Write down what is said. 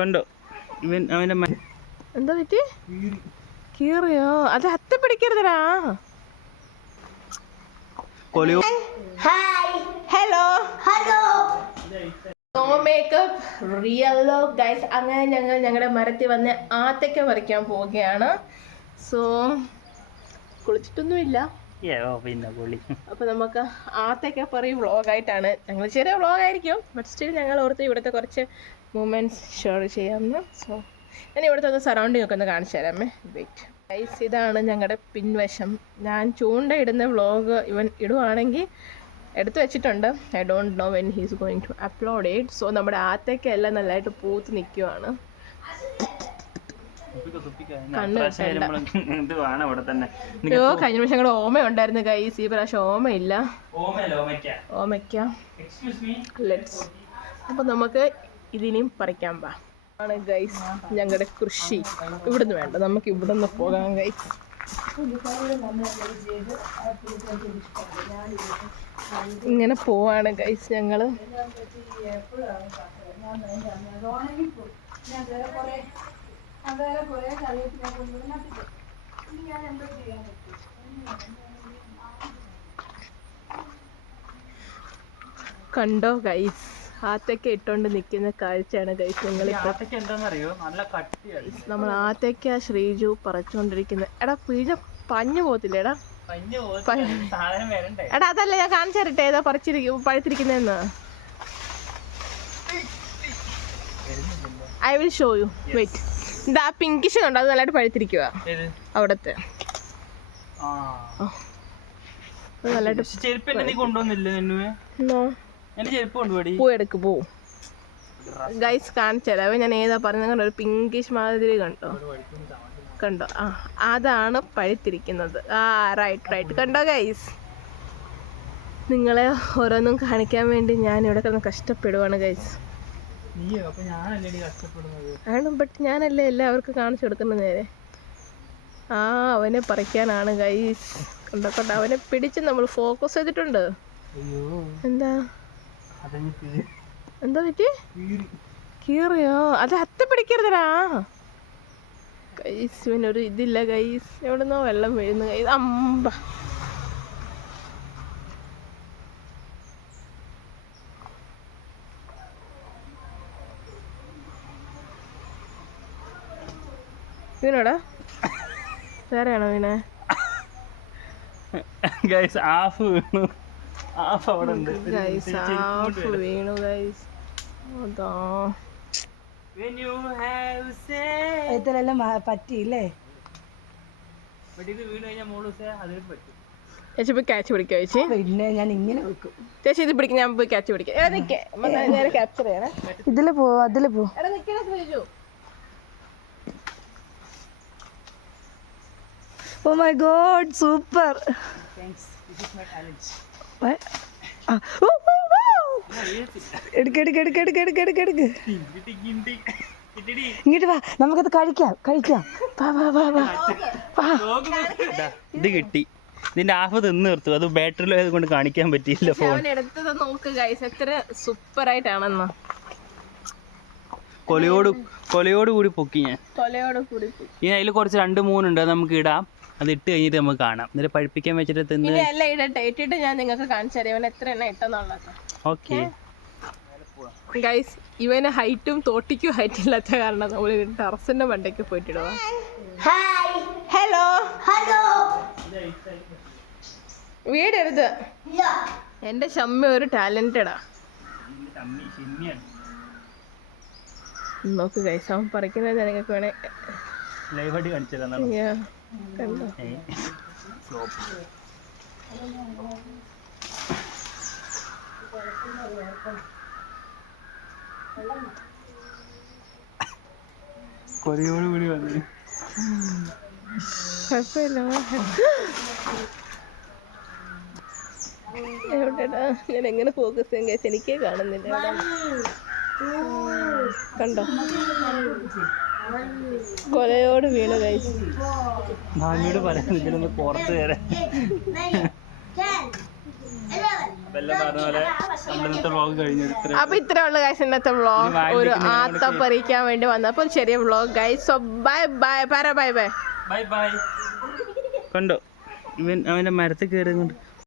കണ്ടോ. ഇവൻ അവന്റെ എന്താ പറ്റി? കീറിയോ? അത് അത്ത പിടിക്കരുതടാ. Hi hello hello no makeup റിയലോ guys അങ്ങനെ ഞങ്ങൾ ഞങ്ങളുടെ മരത്തിൽ വന്ന് ആത്തയ്ക്ക പറിക്കാൻ പോവുകയാണ്. സോ കുളിച്ചിട്ടൊന്നുമില്ല. പൊളി അപ്പോൾ നമുക്ക് വ്ളോഗ് ആയിട്ടാണ് ഞങ്ങൾ ചെറിയ വ്ളോഗായിരിക്കും ബട്ട് സ്റ്റിൽ ഞങ്ങൾ ഓർത്ത് ഇവിടുത്തെ കുറച്ച് മൂമെന്റ്സ് ഷെയർ ചെയ്യാമെന്ന്. സോ ഞാൻ ഇവിടുത്തെ ഒന്ന് സറൗണ്ടിങ് ഒക്കെ ഒന്ന് കാണിച്ചു തരാമേ. വെയിറ്റ് ഗൈസ് ഇതാണ് ഞങ്ങളുടെ പിൻവശം. ഞാൻ ചൂണ്ടയിടുന്ന വ്ളോഗ് ഇവൻ ഇടുവാണെങ്കിൽ എടുത്തു വെച്ചിട്ടുണ്ട്. I don't know when he's going to upload it so നമ്മുടെ ആത്തേക്കെല്ലാം നല്ലതായിട്ട് പൂത്ത് നിൽക്കുവാണ് അയ്യോ കഴിഞ്ഞ പ്രാവശ്യം ഞങ്ങളുടെ ഓമ ഉണ്ടായിരുന്നു കൈ ഈ പ്രാവശ്യം ഓമയില്ല. ഓമയ്ക്ക. ലെറ്റ്സ് അപ്പോൾ നമുക്ക് ഇതിനെയും പറിക്കാൻ പാ ആണ് ഗൈസ് ഞങ്ങളുടെ കൃഷി. ഇവിടുന്ന് വേണ്ട നമുക്ക് ഇവിടുന്ന് പോകാം ഗൈസ് ഇങ്ങനെ പോവാണ് ഗൈസ് ഞങ്ങൾ. കണ്ടോ ഗൈസ് ആത്തക്ക ഇട്ടോണ്ട് നിൽക്കുന്ന കാഴ്ചയാണ് ഗൈസ് നിങ്ങൾ എന്താണെന്നറിയോ നല്ല കട്ടിയാണ്. നമ്മൾ ആത്തക്ക ശ്രീജു പറിച്ചുകൊണ്ടിരിക്കുന്നത് എടാ പിഴ പഞ്ഞു പോകത്തില്ല എടാ? എടാ അതല്ല ഞാൻ കാണിച്ചു തരട്ടെ ഏതാ പറിച്ചിരിക്കും പഴുത്തിരിക്കുന്നതെന്ന് I will show you wait ഇതാ പിങ്കിഷ് ഉണ്ട് അത് നല്ലതായിട്ട് പഴുത്തിരിക്കുക അവിടത്തെ. ആ. പോ ഗൈസ് കാണിച്ചു തരാം. ഞാൻ ഏതാ പറഞ്ഞ ഒരു പിങ്കിഷ് മാതിരി കണ്ടോ? കണ്ടോ? ആ അതാണ് പഴുത്തിരിക്കുന്നത്. ആ റൈറ്റ് റൈറ്റ് കണ്ടോ ഗൈസ് നിങ്ങളെ ഓരോന്നും കാണിക്കാൻ വേണ്ടി ഞാൻ ഇവിടെ കിടന്ന് കഷ്ടപ്പെടുവാണ് ഗൈസ് നീയോ അപ്പൊ ഞാനല്ലേ കഷ്ടപ്പെടുന്നത് ആണ്? ബട്ട് ഞാനല്ലേ എല്ലാവർക്കും കാണിച്ചു കൊടുക്കുന്നത് നേരെ. ആ അവനെ പറിക്കാനാണ് ഗൈസ് കണ്ടോ കണ്ടോ? അവനെ പിടിച്ച് നമ്മൾ ഫോക്കസ് ചെയ്തിട്ടുണ്ട്. എന്താ? എന്താ പറ്റി? കീറിയോ? അത് അത്ത പിടിക്കരുതടാ. ഗൈസ് ഇവനൊരു ഇതില്ല ഗൈസ് എവിടുന്നോ വെള്ളം വീഴുന്നു ഗൈസ് അമ്പ. വീണോടാ? വേറെയാണോ വീണേ? ഗൈസ് ആഫ് വീണു. ആഫ് അവിടെ ഉണ്ട്. ഗൈസ് ആഫ് വീണു ഗൈസ് അതാ. When you have said ഇതിലെല്ലാം പറ്റിയില്ലേ? but ഇത് വീണു കഴിഞ്ഞാൽ മോൾ സേ അതിന് പറ്റി. ചേച്ചി പോയി ക്യാച്ച് പിടിക്കുക ചേച്ചി? പിന്നെ ഞാൻ ഇങ്ങനെ വെക്കും. ചേച്ചി ഇത് പിടിക്കും ഞാൻ പോയി ക്യാച്ച് പിടിക്കാം. ഇതിൽ പോ അതിൽ പോ എടാ നിക്കണ Sreeju oh my god super എടുക്ക് എടുക്ക് എടുക്ക് എടുക്ക് എടുക്ക് എടുക്ക് എടുക്ക്. ഇങ്ങോട്ട് വാ നമുക്കത് കഴിക്കാം കഴിക്കാം. വാ വാ വാ വാ. ഇത് കിട്ടി. ഇതിന്റെ ആഫ് തിന്ന് നിർത്തു. അത് ബാറ്ററിയിൽ കൊണ്ട് കാണിക്കാൻ പറ്റിയില്ല ഫോൺ എടുത്തത് നോക്ക് ഗൈസ് എത്ര സൂപ്പർ ആയിട്ടാണെന്ന് കൊലയോട് കൊലയോട് കൂടി പൊക്കി ഞാൻ. കൊലയോട് കൂടി. ഇനി അതിൽ കുറച്ച് രണ്ട് മൂന്നുണ്ട് അത് നമുക്ക് ഇടാം. അത് ഇട്ട് കഴിഞ്ഞിട്ട് നമുക്ക് കാണാം. എന്നിട്ട് പഴിപ്പിക്കാൻ വെച്ചിട്ട് തിന്ന് എല്ലാം ഇടട്ടെ. ഇട്ടിട്ട് ഞാൻ നിങ്ങൾക്ക് കാണിച്ചു തരാം. ഇവൻ എത്ര എണ്ണ ഇട്ടെന്നുള്ളത്. ഓക്കെ ഗൈസ് ഇവന് ഹൈറ്റും തോട്ടിക്കും ഹൈറ്റ് ഇല്ലാത്ത കാരണം നമ്മൾ ടെറസിന്റെ മണ്ടയ്ക്ക് പോയിട്ടിടുക ഹലോ ഹലോ വീടരുത് എന്റെ ഷമ്മ ഒരു ടാലന്റഡാ. നോക്ക് ഗൈസ് അവൻ പറിക്കുന്നത് നിങ്ങൾക്ക് വേണേ ലൈവ് ആയിട്ട് കാണിച്ചു കണ്ടോ കൊലയോട് കൂടി വന്നു. കുഴപ്പമില്ല. എവിടെടാ? ഞാൻ എങ്ങനെ ഫോക്കസ് ചെയ്യാൻ കഴിച്ചു എനിക്കേ കാണുന്നില്ല? കണ്ടോ? കൊലയോട് വീണ് കഴിച്ചു മാമിയോട് പറയാൻ ഇതിലൊന്ന് പുറത്ത് വരാൻ അപ്പൊ ഇത്രേ ഉള്ളു. ഗൈസ് ഇന്നത്തെ വ്ളോഗ് ഒരു ആത്തപ്പറിക്കാൻ പറിക്കാൻ വേണ്ടി വന്നപ്പോ ഒരു ചെറിയ vlog guys so bye bye പറ ബൈ ബൈ ബൈ ബൈ കണ്ടോ? ഇവൻ അവന്റെ മരത്തിൽ കയറി കൊണ്ട്